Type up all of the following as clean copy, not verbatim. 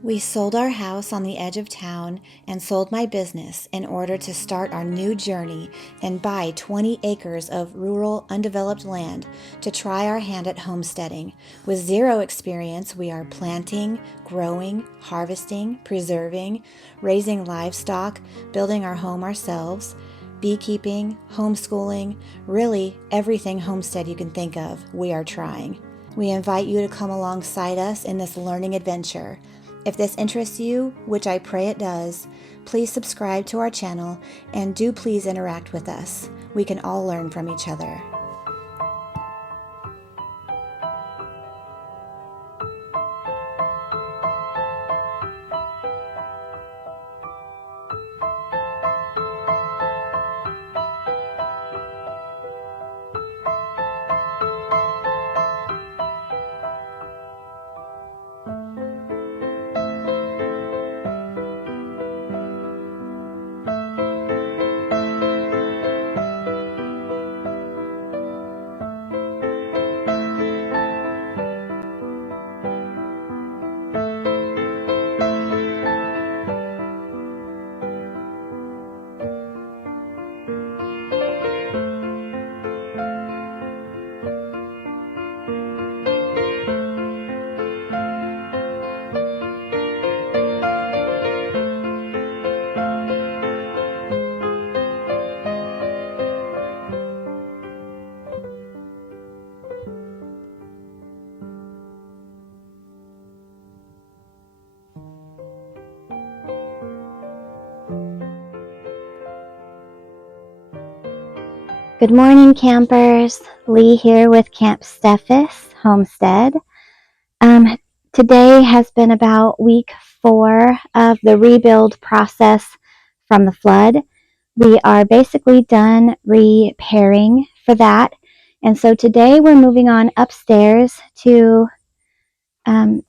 We sold our house on the edge of town and sold my business in order to start our new journey and buy 20 acres of rural, undeveloped land to try our hand at homesteading. With zero experience, we are planting, growing, harvesting, preserving, raising livestock, building our home ourselves, beekeeping, homeschooling, really everything homestead you can think of, we are trying. We invite you to come alongside us in this learning adventure. If this interests you, which I pray it does, please subscribe to our channel and do please interact with us. We can all learn from each other. Good morning, campers. Lee here with Campsteffes, Homestead. Today has been about week 4 of the rebuild process from the flood. We are basically done repairing for that. And so today we're moving on upstairs to we're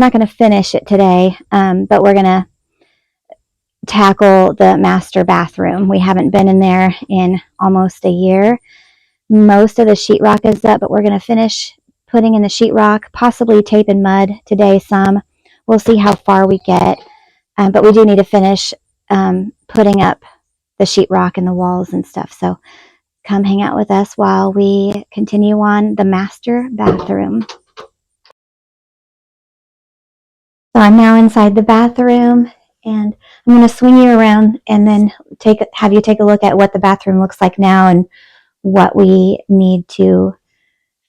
not going to finish it today, but we're going to tackle the master bathroom. We haven't been in there in almost a year. Most of the sheetrock is up, but we're going to finish putting in the sheetrock, possibly tape and mud today some. We'll see how far we get, but we do need to finish putting up the sheetrock and the walls and stuff. So come hang out with us while we continue on the master bathroom. So I'm now inside the bathroom, and I'm going to swing you around and then have you take a look at what the bathroom looks like now and what we need to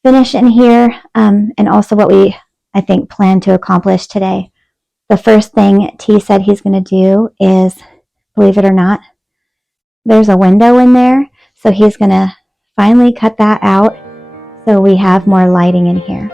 finish in here, and also what we, I think, plan to accomplish today. The first thing T said he's going to do is, believe it or not, there's a window in there, so he's going to finally cut that out so we have more lighting in here.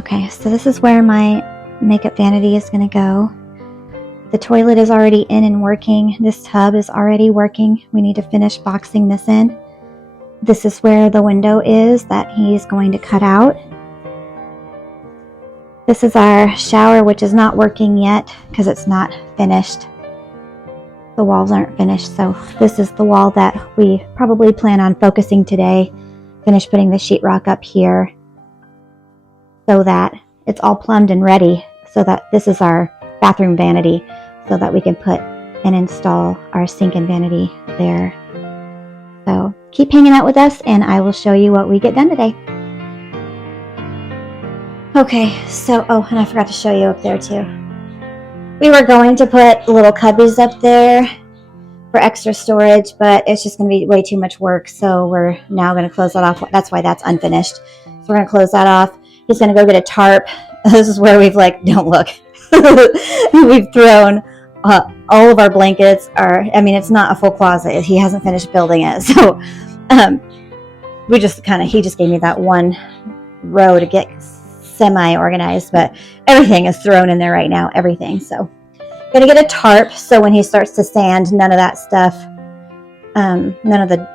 Okay, so this is where my makeup vanity is going to go. The toilet is already in and working. This tub is already working. We need to finish boxing this in. This is where the window is that he's going to cut out. This is our shower, which is not working yet because it's not finished. The walls aren't finished, so this is the wall that we probably plan on focusing today. Finish putting the sheetrock up here, so that it's all plumbed and ready, so that this is our bathroom vanity, so that we can put and install our sink and vanity there. So keep hanging out with us and I will show you what we get done today. Okay, so, oh, and I forgot to show you up there too. We were going to put little cubbies up there for extra storage, but it's just going to be way too much work, so we're now going to close that off. That's why that's unfinished. So we're going to close that off. He's going to go get a tarp. This is where we've don't look. We've thrown all of our blankets. It's not a full closet. He hasn't finished building it. So he just gave me that one row to get semi-organized, but everything is thrown in there right now, everything. So gonna get a tarp so when he starts to sand, none of that stuff, none of the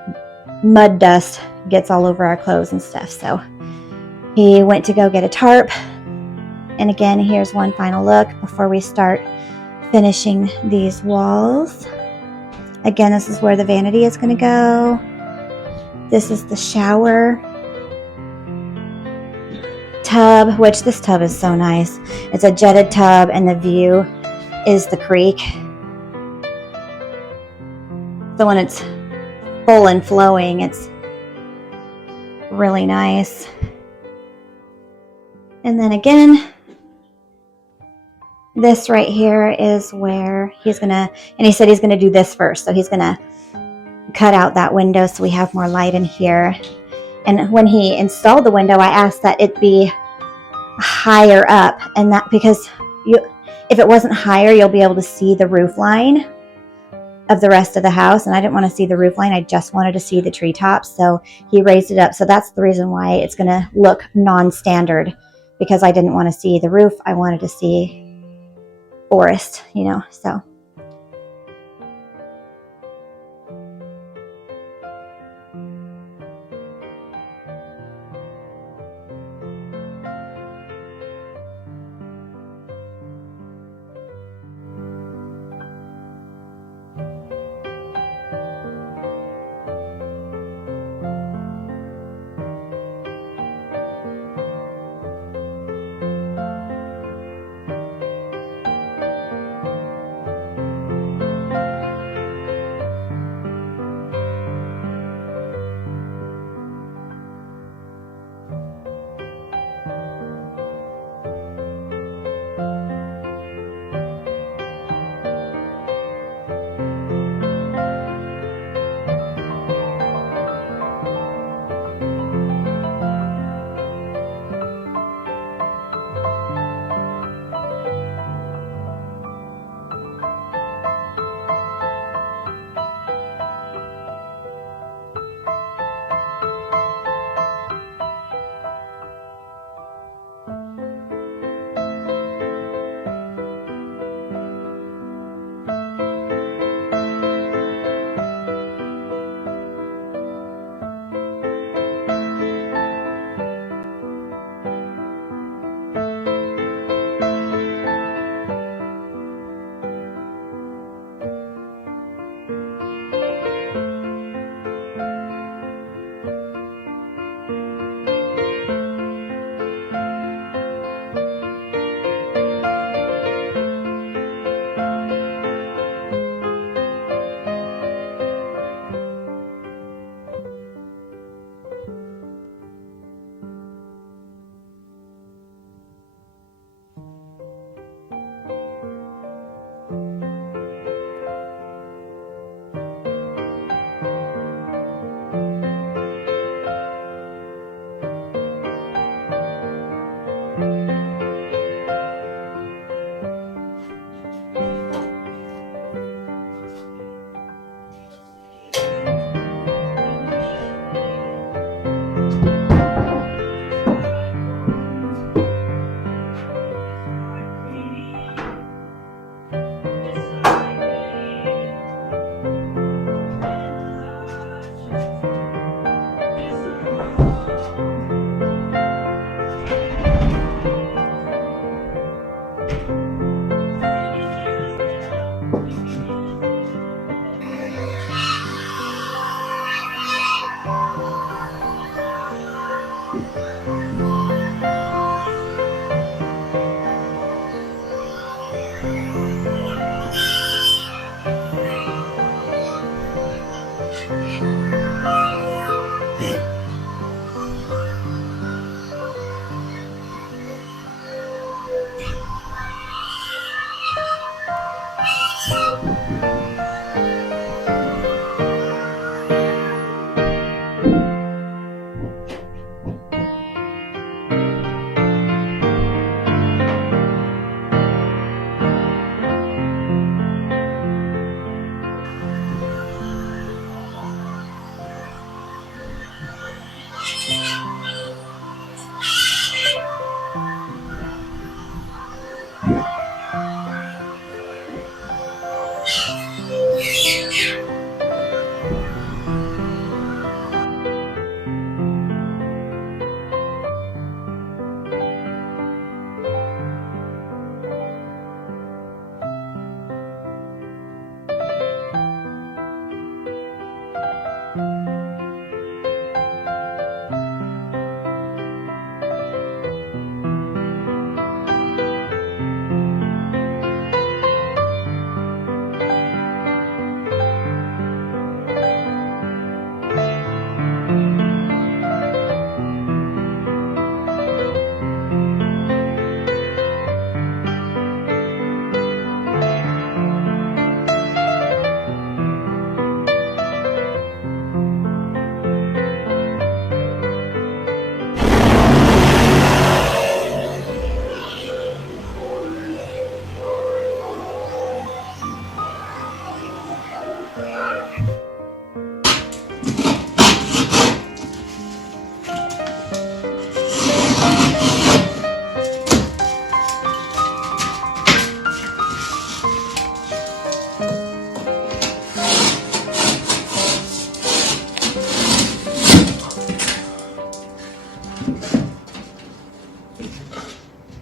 mud dust gets all over our clothes and stuff. So he went to go get a tarp. And again, here's one final look before we start finishing these walls. Again, this is where the vanity is going to go. This is the shower tub, which this tub is so nice. It's a jetted tub and the view is the creek. So when it's full and flowing, it's really nice. And then again, this right here is where he's gonna, and he said he's gonna do this first. So he's gonna cut out that window so we have more light in here. And when he installed the window, I asked that it be higher up, and that because if it wasn't higher, you'll be able to see the roof line of the rest of the house, and I didn't want to see the roof line. I just wanted to see the treetops, so he raised it up. So that's the reason why it's going to look non-standard, because I didn't want to see the roof. I wanted to see forest, you know, so.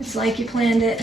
It's like you planned it.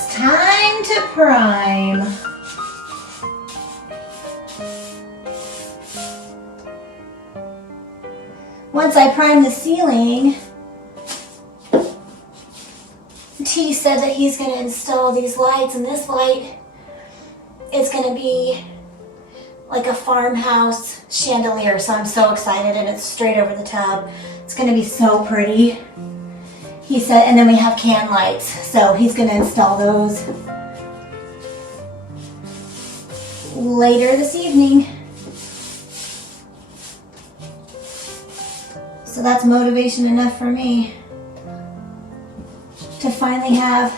It's time to prime. Once I prime the ceiling, T said that he's going to install these lights, and this light is going to be like a farmhouse chandelier, so I'm so excited, and it's straight over the tub. It's going to be so pretty. He said, and then we have can lights, so he's going to install those later this evening. So that's motivation enough for me to finally have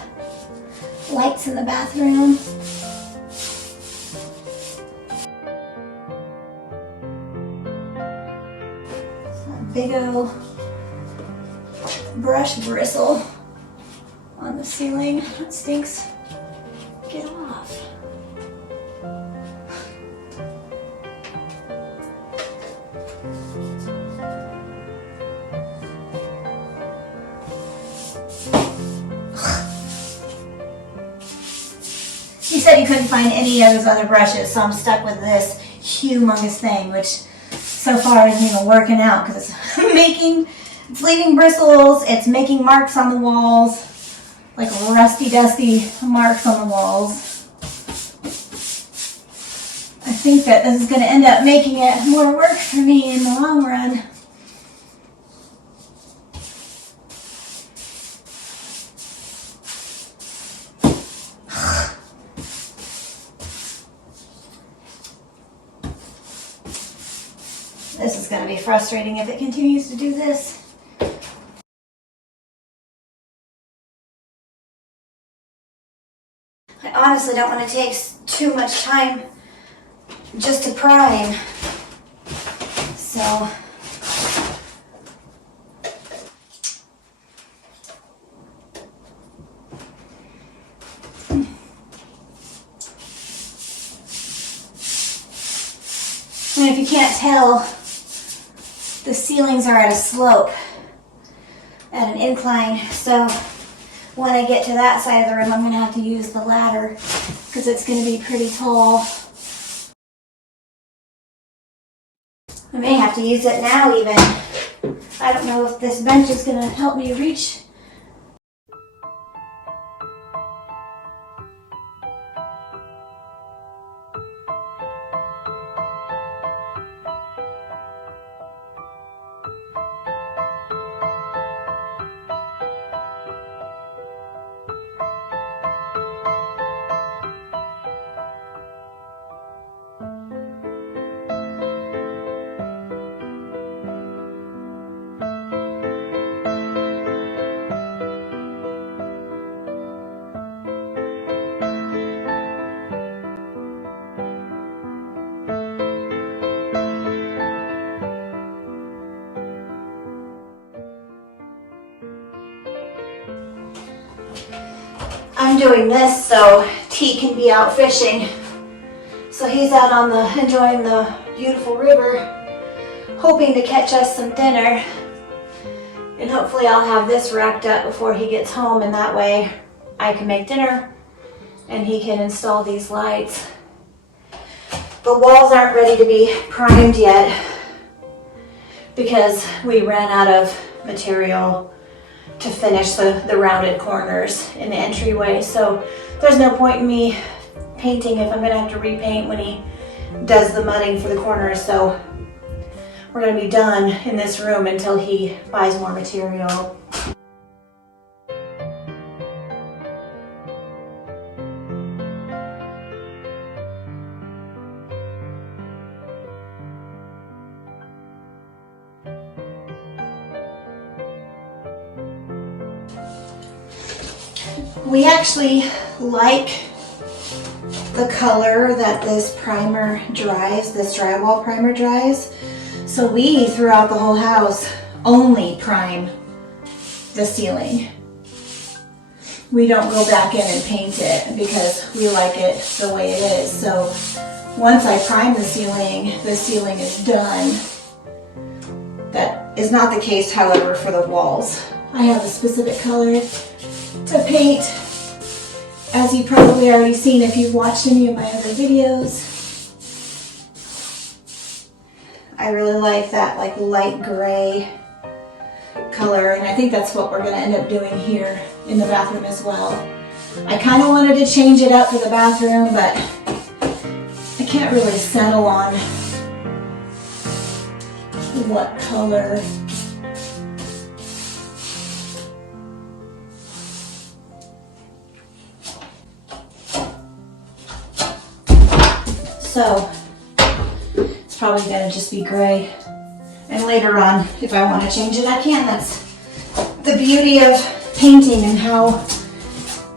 lights in the bathroom. Big old brush bristle on the ceiling. That stinks. Get off. He said he couldn't find any of his other brushes, so I'm stuck with this humongous thing, which so far isn't even working out because it's leaving bristles, it's making marks on the walls, like rusty, dusty marks on the walls. I think that this is going to end up making it more work for me in the long run. This is going to be frustrating if it continues to do this. I honestly don't want to take too much time just to prime. So and if you can't tell, the ceilings are at a slope, at an incline, so when I get to that side of the room, I'm going to have to use the ladder because it's going to be pretty tall. I may have to use it now even. I don't know if this bench is going to help me reach. I'm doing this so T can be out fishing. So he's out on enjoying the beautiful river, hoping to catch us some dinner. And hopefully I'll have this wrapped up before he gets home, and that way I can make dinner and he can install these lights. The walls aren't ready to be primed yet because we ran out of material to finish the rounded corners in the entryway. So there's no point in me painting if I'm going to have to repaint when he does the mudding for the corners. So we're going to be done in this room until he buys more material. We actually like the color that this primer dries, this drywall primer dries. So we, throughout the whole house, only prime the ceiling. We don't go back in and paint it because we like it the way it is. So once I prime the ceiling is done. That is not the case, however, for the walls. I have a specific color to paint as you've probably already seen if you've watched any of my other videos. I really like that like light gray color, and I think that's what we're going to end up doing here in the bathroom as well. I kind of wanted to change it up for the bathroom, but I can't really settle on what color. So it's probably going to just be gray. And later on, if I want to change it, I can. That's the beauty of painting and how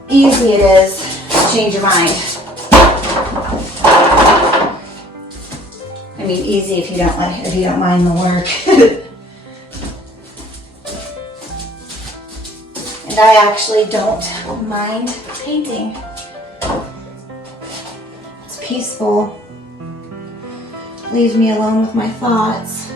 easy it is to change your mind. I mean, easy if you don't mind the work. And I actually don't mind painting. It's peaceful. Leaves me alone with my thoughts.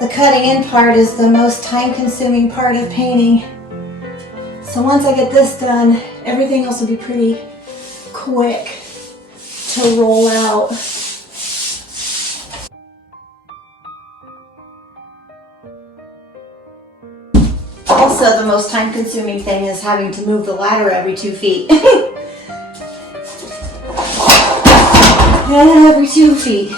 The cutting in part is the most time-consuming part of painting. So once I get this done, everything else will be pretty quick to roll out. Also, the most time-consuming thing is having to move the ladder every 2 feet. Every 2 feet.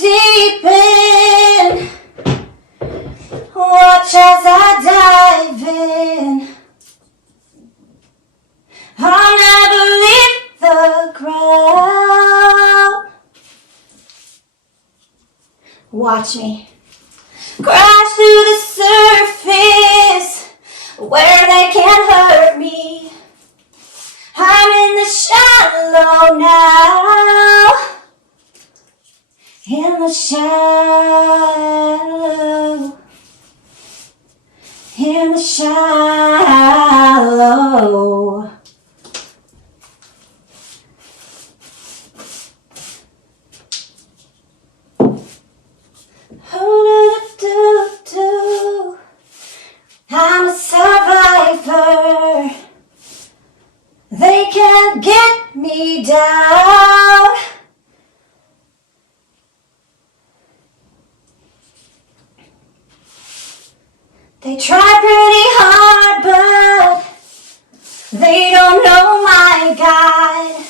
Deep in, watch as I dive in. I'll never leave the ground. Watch me crash through the surface where they can't hurt me. I'm in the shallow now. In the shallow, in the shallow. Oh, I'm a survivor. They can't get me down. They try pretty hard, but they don't know my God.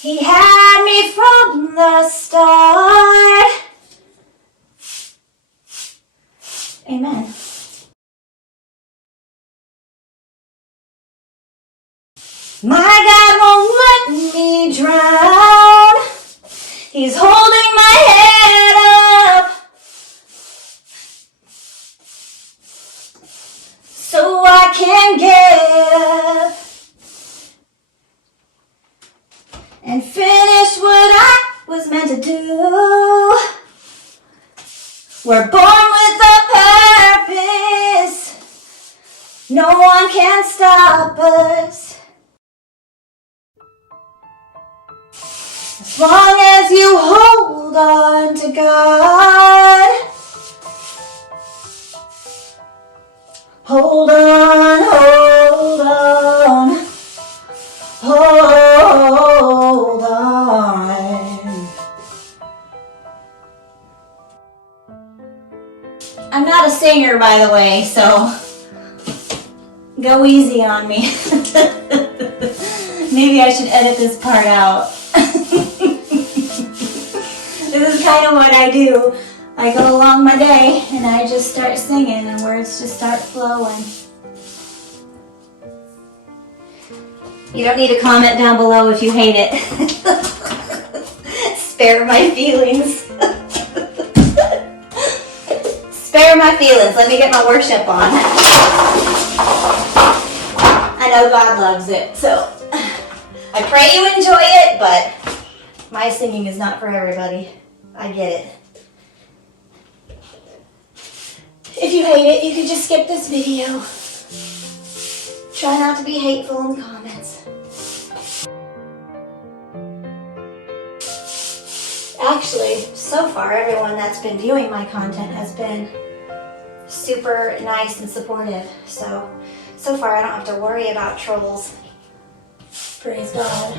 He had me from the start. Amen. My God won't let me drown. He's holding my head up so I can get up and finish what I was meant to do. We're born with a purpose. No one can stop us. As long as you hold on to God. Hold on, hold on, hold on. I'm not a singer, by the way, so go easy on me. Maybe I should edit this part out. This is kind of what I do. I go along my day and I just start singing and words just start flowing. You don't need to comment down below if you hate it. Spare my feelings. Spare my feelings. Let me get my worship on. I know God loves it, so I pray you enjoy it, but my singing is not for everybody. I get it. If you hate it, you can just skip this video. Try not to be hateful in the comments. Actually, so far, everyone that's been viewing my content has been super nice and supportive. So far I don't have to worry about trolls. Praise God.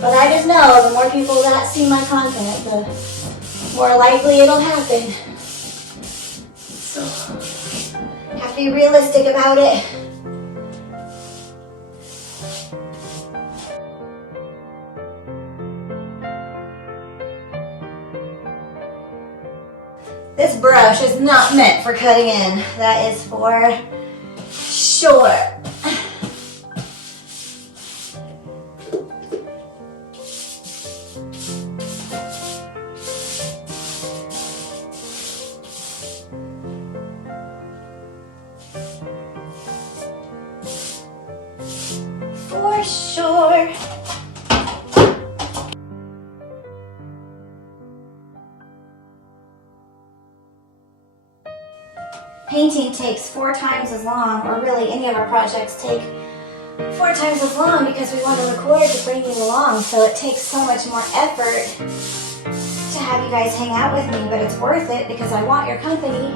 But I just know the more people that see my content, the more likely it'll happen. So, have to be realistic about it. This brush is not meant for cutting in. That is for sure. For sure. Painting takes 4 times as long, or really any of our projects take 4 times as long because we want to record to bring you along, so it takes so much more effort to have you guys hang out with me, but it's worth it because I want your company.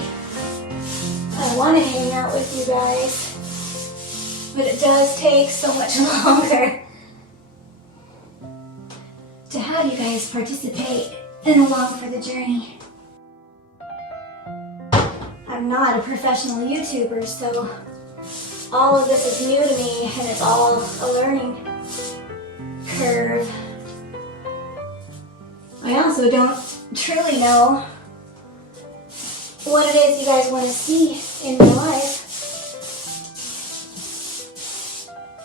I want to hang out with you guys, but it does take so much longer to have you guys participate and along for the journey. I'm not a professional YouTuber, so all of this is new to me and it's all a learning curve. I also don't truly know what it is you guys want to see in my life,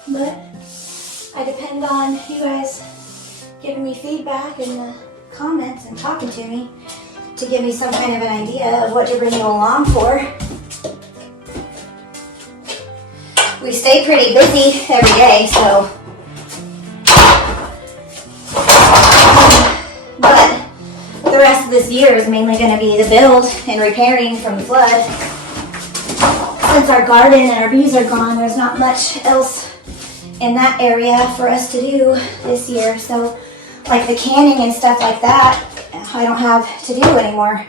but I depend on you guys giving me feedback in the comments and talking to me to give me some kind of an idea of what to bring you along for. We stay pretty busy every day, so. But the rest of this year is mainly going to be the build and repairing from the flood. Since our garden and our bees are gone, there's not much else in that area for us to do this year. So, like the canning and stuff like that, I don't have to do anymore.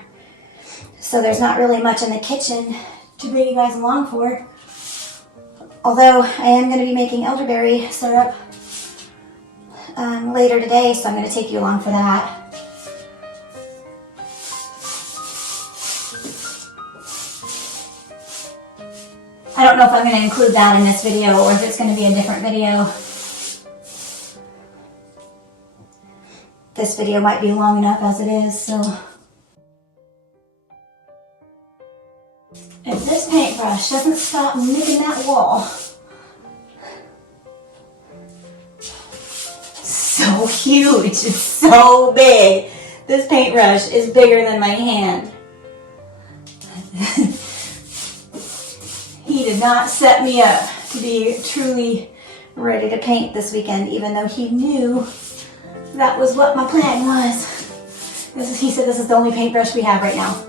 So there's not really much in the kitchen to bring you guys along for. Although I am going to be making elderberry syrup later today, so I'm going to take you along for that. I don't know if I'm going to include that in this video or if it's going to be a different video. This video might be long enough as it is, so. If this paintbrush doesn't stop nicking that wall. So huge, it's so big. This paintbrush is bigger than my hand. He did not set me up to be truly ready to paint this weekend, even though he knew that was what my plan was. He said this is the only paintbrush we have right now.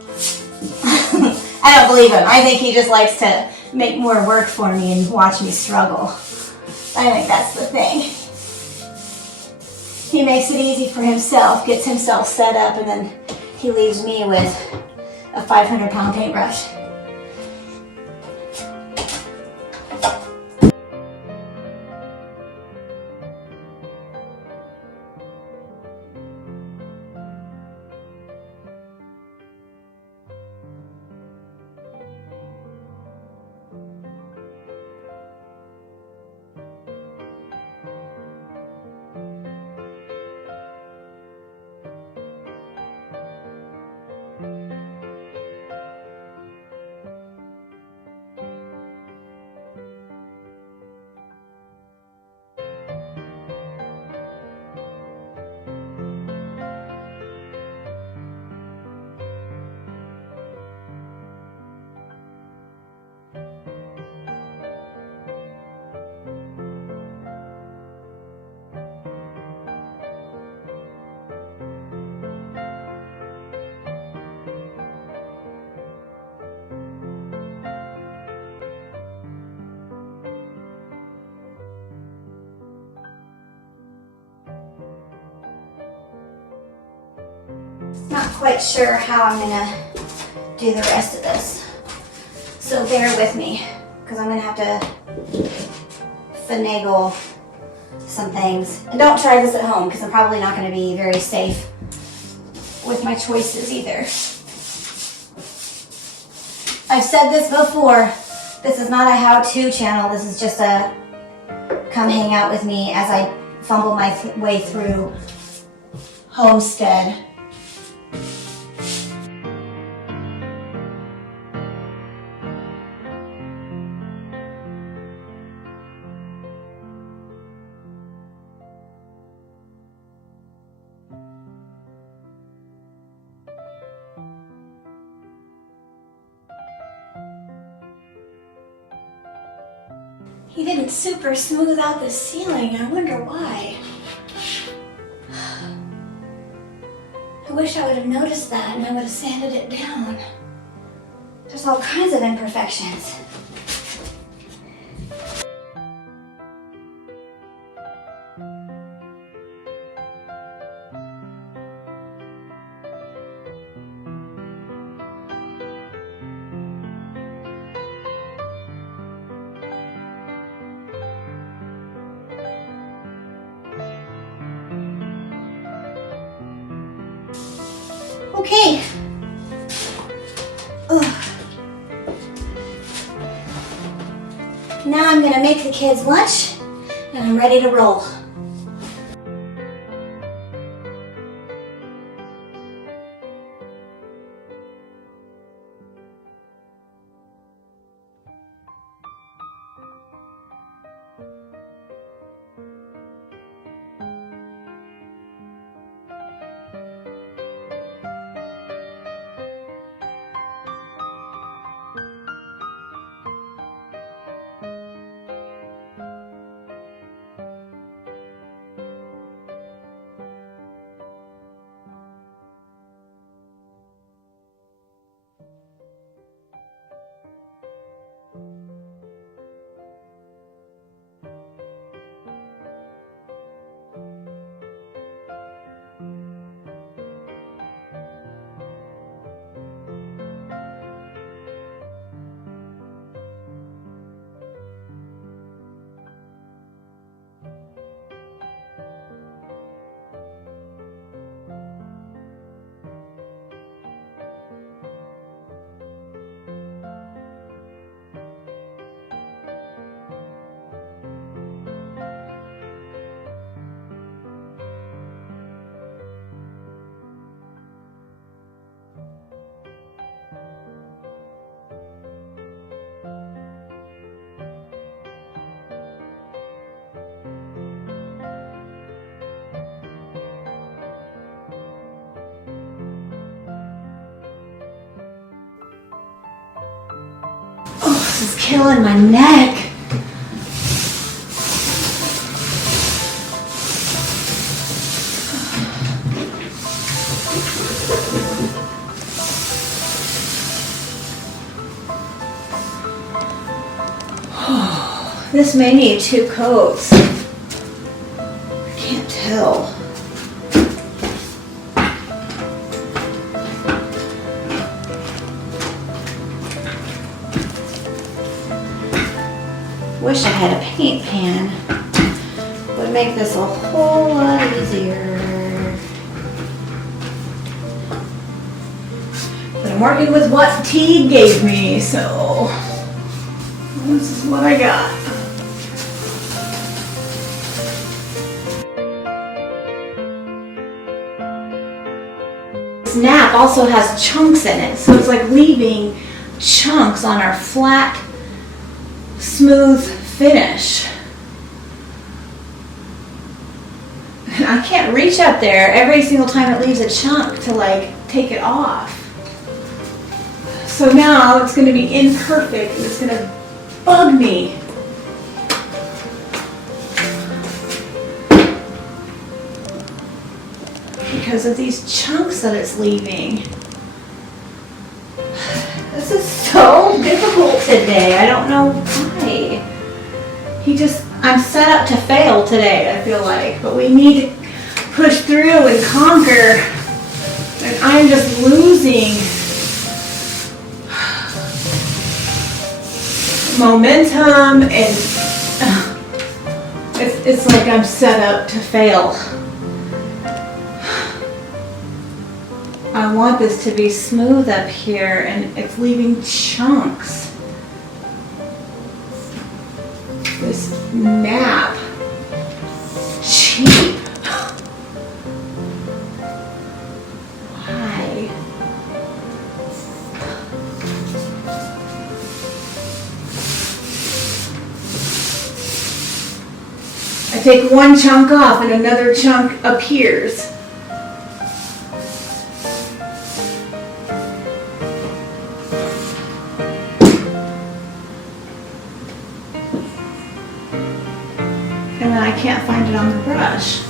I don't believe him. I think he just likes to make more work for me and watch me struggle. I think that's the thing. He makes it easy for himself, gets himself set up, and then he leaves me with a 500-pound paintbrush. Not quite sure how I'm gonna do the rest of this. So bear with me, because I'm gonna have to finagle some things. And don't try this at home, because I'm probably not gonna be very safe with my choices either. I've said this before, this is not a how-to channel, this is just a come hang out with me as I fumble my way through Homestead. He didn't super smooth out the ceiling. I wonder why. I wish I would have noticed that and I would have sanded it down. There's all kinds of imperfections. Okay. Ugh. Now I'm gonna make the kids lunch and I'm ready to roll. This is killing my neck. This may need 2 coats. I can't tell. Wish I had a paint pan. Would make this a whole lot easier. But I'm working with what Teague gave me, so this is what I got. This nap also has chunks in it, so it's like leaving chunks on our flat, smooth finish. And I can't reach up there every single time it leaves a chunk to like take it off. So now it's going to be imperfect and it's going to bug me. Because of these chunks that it's leaving. This is so difficult today. I don't know why. I'm set up to fail today, I feel like. But we need to push through and conquer. I I'm just losing momentum, and it's like I'm set up to fail. I want this to be smooth up here, and it's leaving chunks. This nap, cheap. Why? I take one chunk off and another chunk appears. And then I can't find it on the brush.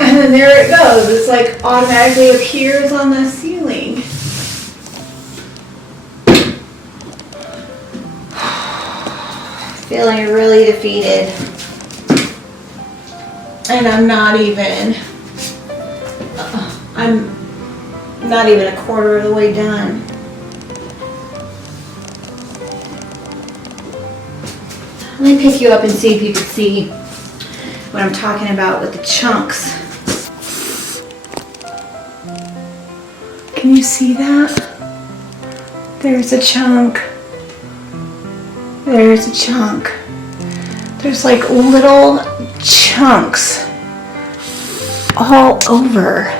And then there it goes. It's like automatically appears on the ceiling. Feeling really defeated. And I'm not even a quarter of the way done. Let me pick you up and see if you can see what I'm talking about with the chunks. Can you see that? There's a chunk. There's a chunk. There's like little chunks all over.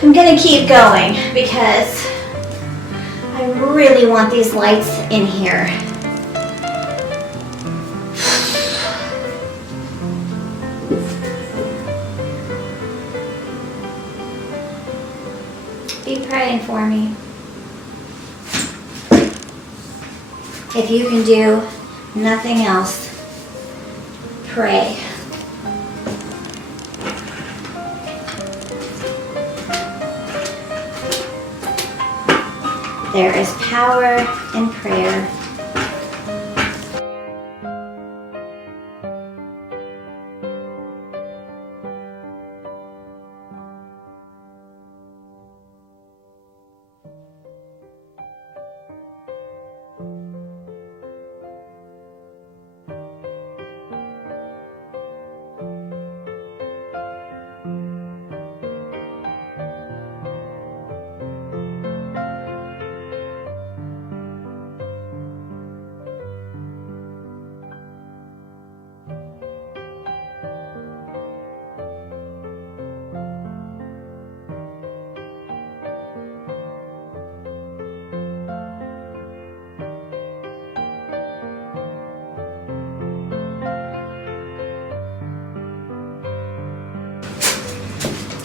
I'm gonna keep going because I really want these lights in here. Be praying for me. If you can do nothing else, pray. There is power in prayer.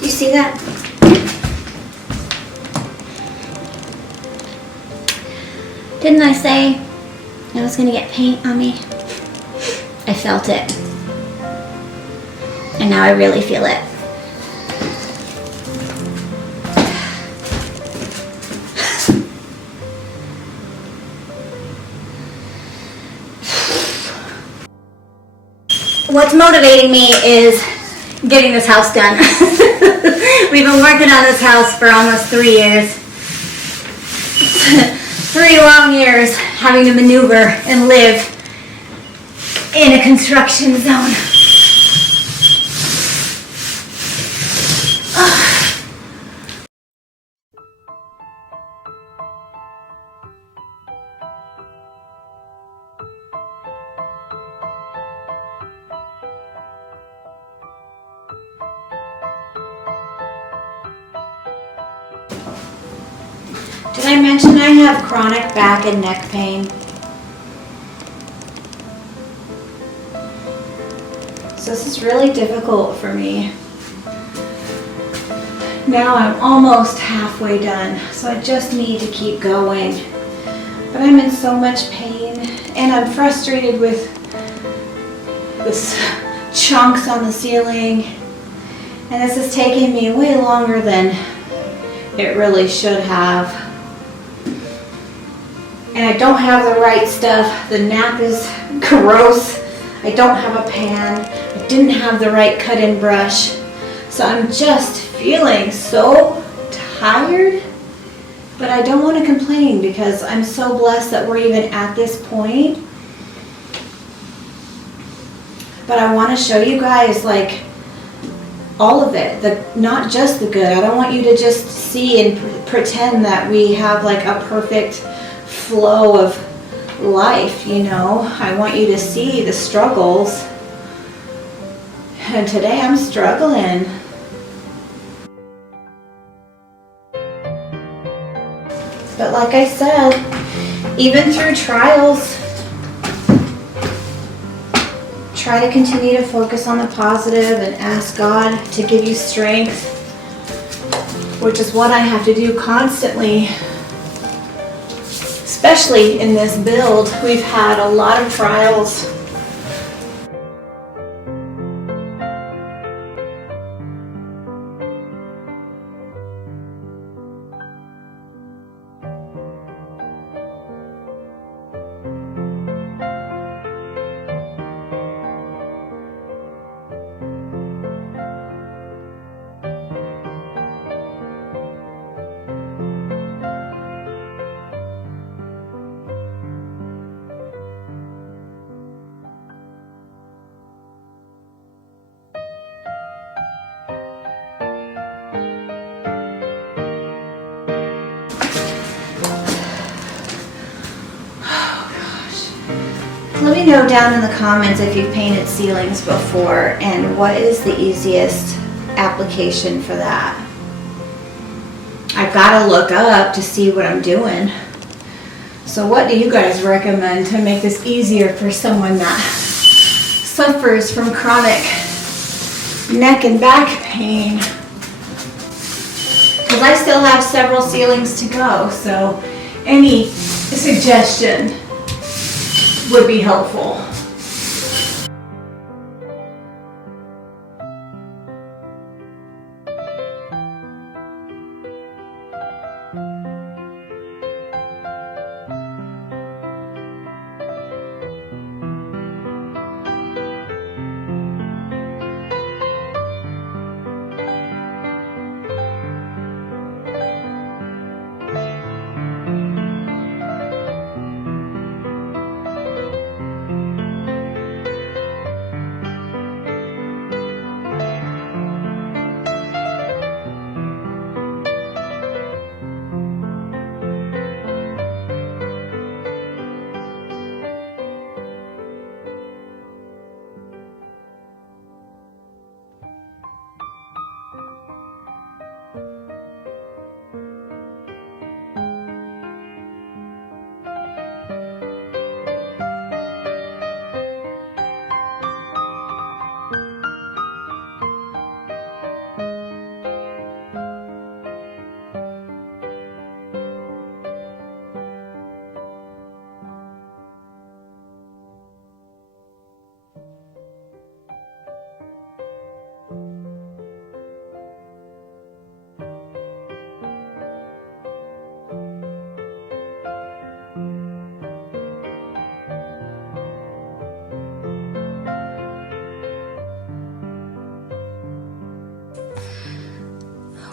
You see that? Didn't I say I was gonna get paint on me? I felt it. And now I really feel it. What's motivating me is getting this house done. We've been working on this house for almost 3 years. 3 long years having to maneuver and live in a construction zone. Did I mention I have chronic back and neck pain? So this is really difficult for me. Now I'm almost halfway done, so I just need to keep going. But I'm in so much pain, and I'm frustrated with this chunks on the ceiling, and this is taking me way longer than it really should have. and I don't have the right stuff. The nap is gross. I don't have a pan. I didn't have the right cut-in brush. So I'm just feeling so tired, but I don't want to complain because I'm so blessed that we're even at this point. But I want to show you guys like all of it, not just the good. I don't want you to just see and pretend that we have like a perfect flow of life, you know. I want you to see the struggles. And today I'm struggling. But like I said, even through trials, try to continue to focus on the positive and ask God to give you strength, which is what I have to do constantly, especially in this build. We've had a lot of trials. Let me know down in the comments if you've painted ceilings before and what is the easiest application for that. I've got to look up to see what I'm doing. So what do you guys recommend to make this easier for someone that suffers from chronic neck and back pain? Because I still have several ceilings to go, so any suggestion would be helpful.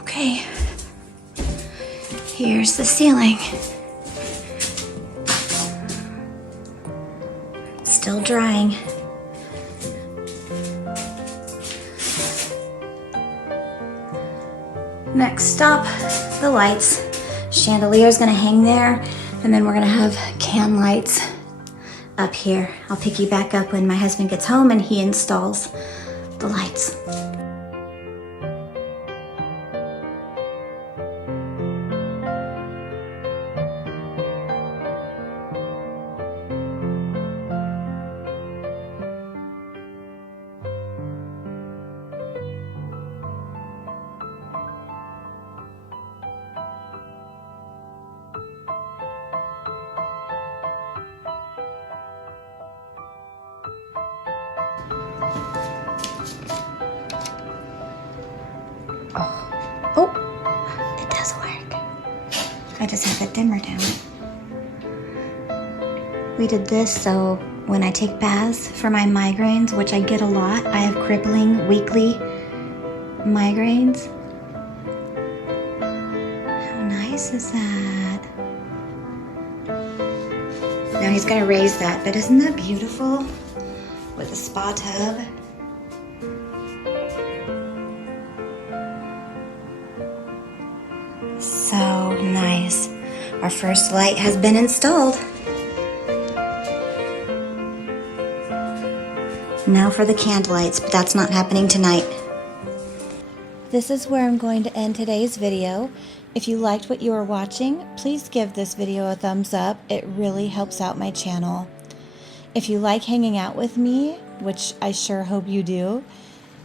Okay, here's the ceiling. Still drying. Next stop, the lights. Chandelier's gonna hang there, and then we're gonna have can lights up here. I'll pick you back up when my husband gets home and he installs the lights. Oh, it does work. I just have the dimmer down. We did this so when I take baths for my migraines, which I get a lot, I have crippling weekly migraines. How nice is that? Now he's gonna raise that, but isn't that beautiful? With a spa tub. So nice. Our first light has been installed. Now for the candlelights, but that's not happening tonight. This is where I'm going to end today's video. If you liked what you were watching, please give this video a thumbs up. It really helps out my channel. If you like hanging out with me, which I sure hope you do,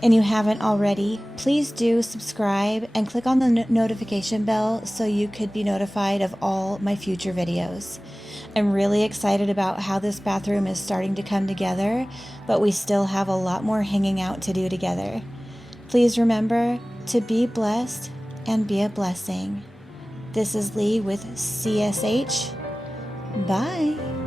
and you haven't already, please do subscribe and click on the notification bell so you could be notified of all my future videos. I'm really excited about how this bathroom is starting to come together, but we still have a lot more hanging out to do together. Please remember to be blessed and be a blessing. This is Lee with CSH. Bye.